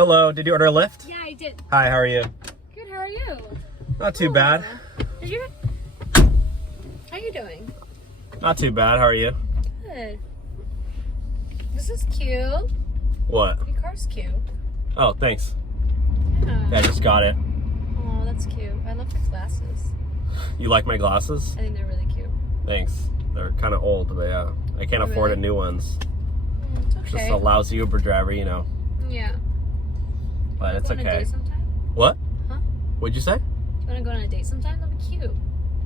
Hello, did you order a Lyft? Yeah, I did. Hi, how are you? Good, how are you? Not too bad. Did you? How are you doing? Not too bad, how are you? Good. This is cute. What? Your car's cute. Oh, thanks. Yeah. Yeah, I just got it. Oh, that's cute. I love your glasses. You like my glasses? I think they're really cute. Thanks. They're kind of old, but yeah. I can't afford Really? new ones. It's okay. Just a lousy Uber driver, you know. Yeah. But it's Go on a okay. date sometime? What? Huh? What'd you say? Do you want to go on a date sometime? That'd be cute.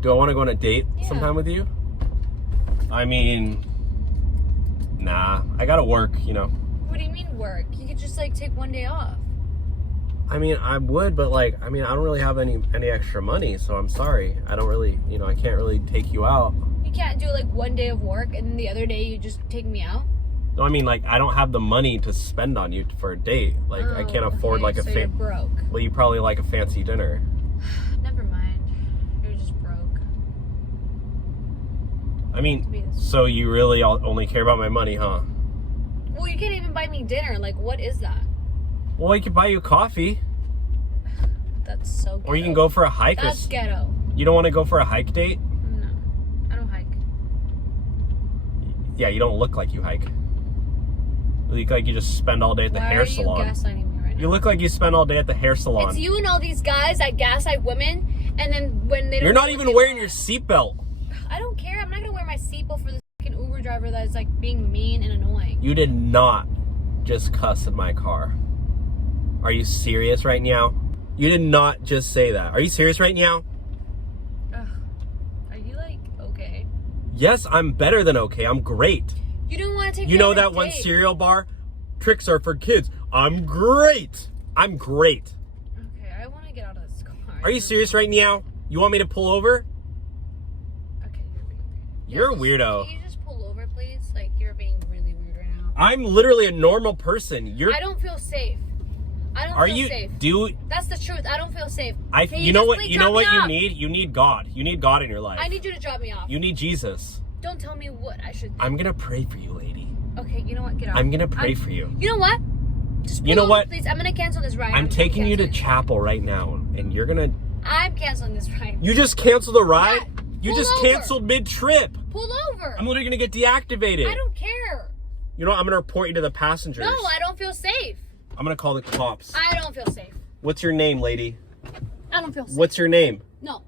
Do I want to go on a date Yeah. sometime with you? I mean, nah. I gotta work, you know. What do you mean work? You could just like take one day off. I mean, I would, but like, I don't really have any extra money, so I'm sorry. I don't really, you know, I can't really take you out. You can't do like one day of work and then the other day you just take me out? No, I mean, like, I don't have the money to spend on you for a date. Like, I can't afford like so you're broke. Well, you probably like a fancy dinner. Never mind. You're just broke. I mean, so you really only care about my money, huh? Well, you can't even buy me dinner. Like, what is that? Well, I could buy you coffee. That's so ghetto. Or you can go for a hike. That's ghetto. You don't want to go for a hike date? No. I don't hike. Yeah, you don't look like you hike. You look like you just spend all day at the hair salon. Why are you gaslighting me right now? You look like you spend all day at the hair salon. It's you and all these guys that gaslight women, and then when they don't... You're not even wearing your seatbelt. I don't care. I'm not going to wear my seatbelt for this fucking Uber driver that is, like, being mean and annoying. You did not just cuss in my car. Are you serious right now? You did not just say that. Are you serious right now? Ugh. Are you, like, okay? Yes, I'm better than okay. I'm great. You don't want to take You know that one cereal bar? Tricks are for kids. I'm great. I'm great. Okay, I want to get out of this car. Are you serious right now? You want me to pull over? Okay, You're a weirdo. Can you just pull over, please? Like, you're being really weird right now. I'm literally a normal person. I don't feel safe. I don't feel safe. That's the truth. I don't feel safe. You know what you need? You need God. You need God in your life. I need you to drop me off. You need Jesus. Don't tell me what I should think. I'm gonna pray for you, lady. Okay, you know what? Get off. I'm gonna pray for you. You know what? Just pull over, please. I'm gonna cancel this ride. I'm taking you to chapel right now, and you're gonna... I'm canceling this ride. You just canceled the ride? Yeah, You just canceled mid-trip. Pull over. I'm literally gonna get deactivated. I don't care. You know what? I'm gonna report you to the passengers. No, I don't feel safe. I'm gonna call the cops. I don't feel safe. What's your name, lady? I don't feel safe. What's your name? No.